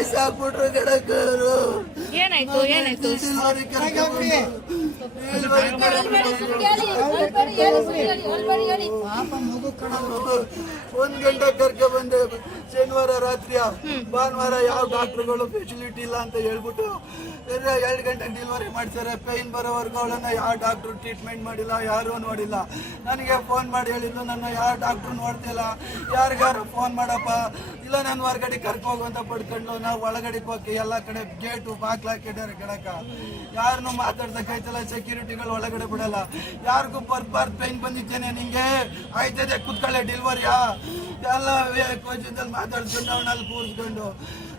ಸಾಯ್ಸಾಕ್ಬಿಟ್ರು ಗಿಡಕರು. ಏನಾಯ್ತು ಏನಾಯ್ತು? ಒಂದ್ ಗಂಟೆ ಕರ್ಕ ಬಂದೆ ಶನಿವಾರ ರಾತ್ರಿಯ. ಭಾನುವಾರ ಯಾವ ಡಾಕ್ಟರ್ಗಳು ಫೆಸಿಲಿಟಿ ಇಲ್ಲ ಅಂತ ಹೇಳ್ಬಿಟ್ಟು 2 ಗಂಟೆಗೆ ಡೆಲಿವರಿ ಮಾಡ್ತಾರೆ. ಪೈನ್ ಬರೋವರೆಗೂ ಅವಳನ್ನ ಯಾವ ಡಾಕ್ಟ್ರು ಟ್ರೀಟ್ಮೆಂಟ್ ಮಾಡಿಲ್ಲ, ಯಾರೂ ನೋಡಿಲ್ಲ. ನನಗೆ ಫೋನ್ ಮಾಡಿ ಹೇಳಿದ್ದು ನನ್ನ ಯಾವ ಡಾಕ್ಟ್ರು ನೋಡ್ತಿಲ್ಲ, ಯಾರಿಗಾರು ಫೋನ್ ಮಾಡಪ್ಪ, ಇಲ್ಲ ನಾನು ಹೊರಗಡೆ ಕರ್ಕೋಗು ಅಂತ ಪಡ್ಕೊಂಡು ನಾವು ಒಳಗಡೆ ಹೋಗಿ ಎಲ್ಲ ಕಡೆ ಗೇಟು ಬಾಗ್ಲಾಕಿದ್ದಾರೆ ಗಿಡಕ. ಯಾರನ್ನು ಮಾತಾಡ್ಸಕ್ಕೈತಲ್ಲ, ಸೆಕ್ಯೂರಿಟಿಗಳು ಒಳಗಡೆ ಬಿಡಲ್ಲ. ಯಾರಿಗೂ ಬರ್ಬಾರ್ದು ಪೈನ್ ಬಂದಿದ್ದೇನೆ ನಿಂಗೆ ಆಯ್ತದೆ ಕುತ್ಕೊಳ್ಳೆ ಡೆಲಿವರಿಯಾ ಎಲ್ಲ ಕೋಚಿಂದಲ್ಲಿ ಮಾತಾಡ್ಸ್ಕೊಂಡು ಅವನಲ್ಲಿ ಕೂರಿಸ್ಕೊಂಡು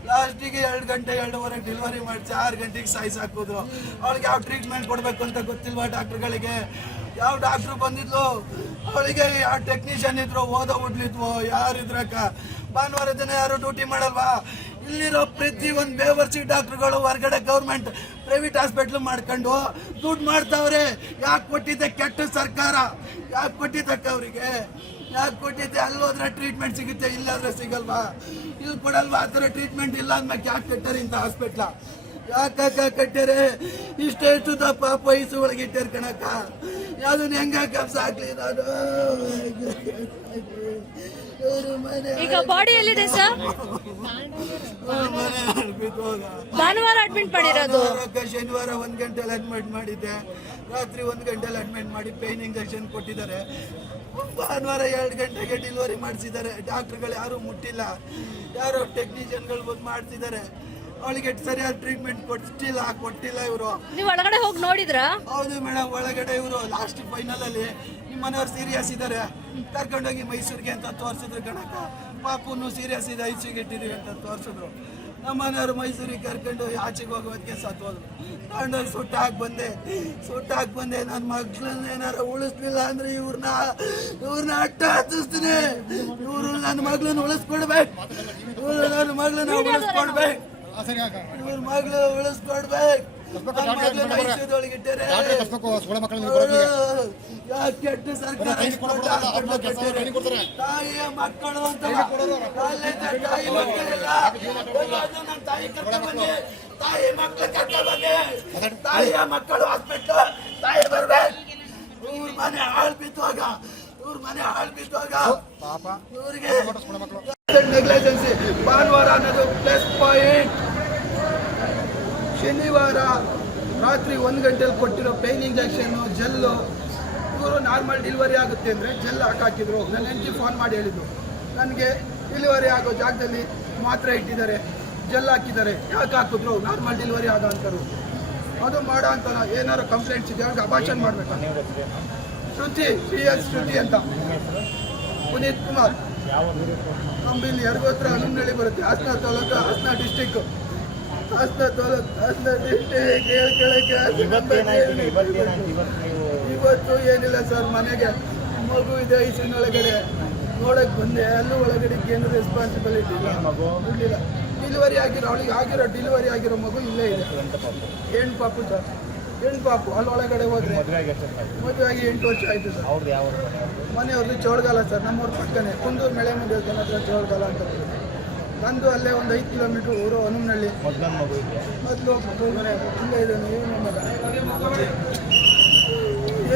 ಲಾಸ್ಟಿಗೆ 2 ಗಂಟೆ 2:30 ಡೆಲಿವರಿ ಮಾಡಿಸಿ 6 ಗಂಟೆಗೆ ಸಾಯಿಸಾಕಿದ್ರು. ಅವಳಿಗೆ ಯಾವ ಟ್ರೀಟ್ಮೆಂಟ್ ಕೊಡಬೇಕು ಅಂತ ಗೊತ್ತಿಲ್ವಾ ಡಾಕ್ಟ್ರುಗಳಿಗೆ? ಯಾವ ಡಾಕ್ಟ್ರು ಬಂದಿದ್ಲು ಅವಳಿಗೆ? ಯಾವ ಟೆಕ್ನಿಷಿಯನ್ ಇದ್ರು, ಓದೋ ಹುಡ್ಲಿದ್ವು, ಯಾರಿದ್ರಕ್ಕ? ಭಾನುವಾರ ದಿನ ಯಾರು ಡ್ಯೂಟಿ ಮಾಡಲ್ವಾ? ಇಲ್ಲಿರೋ ಪ್ರತಿ ಒಂದು ಬೇವರ್ಸಿ ಡಾಕ್ಟ್ರುಗಳು ಹೊರಗಡೆ ಗೌರ್ಮೆಂಟ್ ಪ್ರೈವೇಟ್ ಹಾಸ್ಪಿಟ್ಲ್ ಮಾಡ್ಕೊಂಡು ದುಡ್ಡು ಮಾಡ್ತಾವ್ರೆ. ಯಾಕೆ ಕೊಟ್ಟಿದ್ದೆ ಕೆಟ್ಟ ಸರ್ಕಾರ? ಯಾಕೆ ಕೊಟ್ಟಿದ್ದಕ್ಕ ಅವರಿಗೆ? ಯಾಕೆ ಕೊಟ್ಟಿದ್ದೆ? ಅಲ್ಲೋದ್ರೆ ಟ್ರೀಟ್ಮೆಂಟ್ ಸಿಗುತ್ತೆ, ಇಲ್ಲಾದ್ರೆ ಸಿಗಲ್ವಾ? ಇಲ್ಲಿ ಕೊಡಲ್ವಾ? ಆ ಥರ ಟ್ರೀಟ್ಮೆಂಟ್ ಇಲ್ಲ ಅಂದ್ಮೇಲೆ ಯಾಕೆ ಕಟ್ಟಾರೆ ಇಂಥ ಹಾಸ್ಪಿಟ್ಲ? ಯಾಕೆ ಕಟ್ಟಾರೆ? ಇಷ್ಟೆಷ್ಟು ಪಾಪ ವಯಸ್ಸು ಒಳಗೆ ಇಟ್ಟಾರೆ ಕಣಕ್ಕ. ಯಾವ್ದನ್ನ ಹೆಂಗ ಕಬ್ಸ ಹಾಕ್ಲಿ ನಾನು? ಈಗ ಬಾಡಿ ಎಲ್ಲಿದೆ ಸರ್? ಭಾನುವಾರ ಅಡ್ಮಿಟ್ ಮಾಡಿರೋದು. ಶನಿವಾರ 1 ಗಂಟೆಲಿ ಅಡ್ಮಿಟ್ ಮಾಡಿದ್ದೆ. ರಾತ್ರಿ 1 ಗಂಟೆಲಿ ಅಡ್ಮಿಟ್ ಮಾಡಿ ಪೇನ್ ಇಂಜೆಕ್ಷನ್ ಕೊಟ್ಟಿದ್ದಾರೆ. ಭಾನುವಾರ 2 ಗಂಟೆಗೆ ಡೆಲಿವರಿ ಮಾಡಿಸಿದ್ದಾರೆ. ಡಾಕ್ಟರ್ಗಳು ಯಾರು ಮುಟ್ಟಿಲ್ಲ, ಯಾರೋ ಟೆಕ್ನಿಷಿಯನ್ಗಳು ಬಂದು ಮಾಡ್ತಿದ್ದಾರೆ. ಅವಳಿಗೆ ಸರಿಯಾದ ಟ್ರೀಟ್ಮೆಂಟ್ ಕೊಟ್ಟಿಲ್ಲ ಇವರು. ನೀವು ಒಳಗಡೆ ಹೋಗಿ ನೋಡಿದ್ರಾ? ಹೌದು ಮೇಡಮ್, ಒಳಗಡೆ ಇವರು ಲಾಸ್ಟ್ ಫೈನಲ್ ಅಲ್ಲಿ ನಿಮ್ಮ ಮನೆಯವ್ರು ಸೀರಿಯಸ್ ಇದ್ದಾರೆ, ಕರ್ಕೊಂಡೋಗಿ ಮೈಸೂರಿಗೆ ಅಂತ ತೋರಿಸಿದ್ರು ಕಣಕ್ಕ. ಪಾಪುನು ಸೀರಿಯಸ್ ಇದೆ, ಐಸಿಗೆ ಇಟ್ಟಿದ್ದೀವಿ ಅಂತ ತೋರಿಸಿದ್ರು. ನಮ್ಮ ಮನೆಯವರು ಮೈಸೂರಿಗೆ ಕರ್ಕೊಂಡು ಆಚೆಗೆ ಹೋಗೋದಕ್ಕೆ ಸತ್ತೋದ್ರು. ತಗೊಂಡೋಗಿ ಸುಟ್ಟಾಕಿ ಬಂದೆ. ನನ್ನ ಮಗಳನ್ನ ಏನಾರು ಉಳಿಸ್ಲಿಲ್ಲ ಅಂದ್ರೆ ಇವ್ರನ್ನ ಅಟ್ಟ ಹತ್ತಿಸ್ತೀನಿ. ಇವ್ರು ನನ್ನ ಮಗಳನ್ನ ಉಳಿಸ್ಕೊಡ್ಬೇಕು. ನನ್ನ ಮಗಳನ್ನ ಉಳಿಸ್ಕೊಡ್ಬೇಕು. ಇವ್ರ ಮಗಳು ಉಳಿಸ್ಕೊಡ್ಬೇಕು. ಕೆಟ್ಟ ಸರ್ಕಾರ ತಾಯಿಯ ಮಕ್ಕಳು ಅಂತ ತಾಯಿ ಮಕ್ಕಳಿಲ್ಲ. ತಾಯಿ ಕರ್ಕ ಬಂದೆ, ತಾಯಿ ಮಕ್ಕಳು ಕರ್ಕ ಬಂದೆ. ತಾಯಿಯ ಮಕ್ಕಳು ಹಾಸ್ಪಿಟ್ಲು, ತಾಯಿ ಬರ್ಬೇಕು. ಇವ್ರ ಮನೆ ಹಾಳು ಬಿತ್ತುವಾಗ ಇವ್ರಿಗೆ ನೆಗ್ಲಿಜೆನ್ಸಿ. ಭಾನುವಾರ ಅನ್ನೋದು ಪ್ಲಸ್ ಪಾಯಿಂಟ್. ಶನಿವಾರ ರಾತ್ರಿ 1 ಗಂಟೆಲಿ ಕೊಟ್ಟಿರೋ ಪೇನ್ ಇಂಜೆಕ್ಷನ್ನು, ಜೆಲ್ಲು. ಇವರು ನಾರ್ಮಲ್ ಡೆಲಿವರಿ ಆಗುತ್ತೆ ಅಂದರೆ ಜೆಲ್ ಹಾಕಿದ್ರು. ನನ್ನ ಹೆಂಡತಿ ಫೋನ್ ಮಾಡಿ ಹೇಳಿದ್ರು, ನನಗೆ ಡೆಲಿವರಿ ಆಗೋ ಜಾಗದಲ್ಲಿ ಮಾತ್ರೆ ಇಟ್ಟಿದ್ದಾರೆ, ಜೆಲ್ ಹಾಕಿದ್ದಾರೆ. ಯಾಕೆ ಹಾಕಿದ್ರು? ನಾರ್ಮಲ್ ಡೆಲಿವರಿ ಆಗೋ ಅಂತಾರೆ. ಅದು ಮಾಡೋ ಅಂತ ಏನಾರು ಕಂಪ್ಲೇಂಟ್ಸ್ ಇದೆ ಅವ್ರಿಗೆ ಅಬಾರ್ಷನ್ ಮಾಡಬೇಕು. ಶ್ರುತಿ ಅಂತ ಪುನೀತ್ ಕುಮಾರ್. ನಮ್ಮಲ್ಲಿ ಯರಗೋತ್ರ ಹನುಮನಹಳ್ಳಿ ಬರುತ್ತೆ, ಹಾಸನ ತಾಲೂಕು, ಹಾಸನ ಡಿಸ್ಟಿಕ್. ಇವತ್ತು ಏನಿಲ್ಲ ಸರ್, ಮನೆಗೆ ಮಗು ಇದೆ ಐಸಿನೊಳಗಡೆ ನೋಡಕ್ ಬಂದೆ. ಅಲ್ಲೂ ಒಳಗಡೆ ಏನು ರೆಸ್ಪಾನ್ಸಿಬಿಲಿಟಿ ಇಲ್ಲ. ಡೆಲಿವರಿ ಅವಳಿಗೆ ಡೆಲಿವರಿ ಆಗಿರೋ ಮಗು ಇಲ್ಲೇ ಇದೆ. ಹೆಣ್ಣು ಪಾಪು ಸರ್, ಹೆಣ್ಣು ಪಾಪು. ಅಲ್ಲಿ ಒಳಗಡೆ ಹೋದ್ರೆ ಮದುವೆ ಆಗಿ 8 ವರ್ಷ ಆಯ್ತು ಸರ್. ಮನೆಯವ್ರದ್ದು ಚೋಳಗಾಲ ಸರ್, ನಮ್ಮೂರ ಪಕ್ಕನೇ ಕುಂದೂರು ಮಳೆ ಮುಂದೆ ಹತ್ರ ಚೋಳಗಾಲ ಅಂತ. ನಂದು ಅಲ್ಲೇ ಒಂದು 5 ಕಿಲೋಮೀಟ್ರ್ ಊರು ಹನುಮನಹಳ್ಳಿ. ಮೊದಲು ಇಲ್ಲೇ ಇದ್ದಾನೆ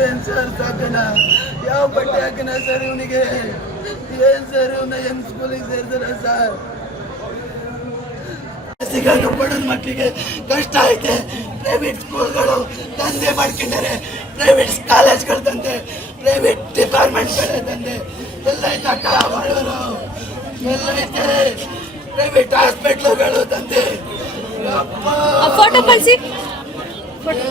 ಏನು ಸರ್ ಸಾಕಣ? ಯಾವ ಬಟ್ಟೆ ಹಾಕಿನ ಸರ್ ಇವನಿಗೆ? ಏನು ಸರ್ ಇವನ್ನ ಹೆಂಗ್ ಸ್ಕೂಲಿಗೆ ಸೇರ್ತಾರ ಸರ್? ಸಿಗಾಗ ಬಡದ ಮಕ್ಕಳಿಗೆ ಕಷ್ಟ ಐತೆ. ಪ್ರೈವೇಟ್ ಸ್ಕೂಲ್ಗಳು ದಂಧೆ ಮಾಡ್ಕೊಂಡಾರೆ, ಪ್ರೈವೇಟ್ ಕಾಲೇಜ್ಗಳು ದಂಧೆ, ಪ್ರೈವೇಟ್ ಡಿಪಾರ್ಟ್ಮೆಂಟ್ಗಳೇ ದಂಧೆ. ಎಲ್ಲ ಐತಕ್ಕ ಮಾಡೋರು, ಎಲ್ಲ ಐತೆ. ಪ್ರೈವೇಟ್ ಹಾಸ್ಪಿಟ್ಲುಗಳು ತಂದೆ. ಫೋಟೋ ಕಳಿಸಿ. ಮನೆ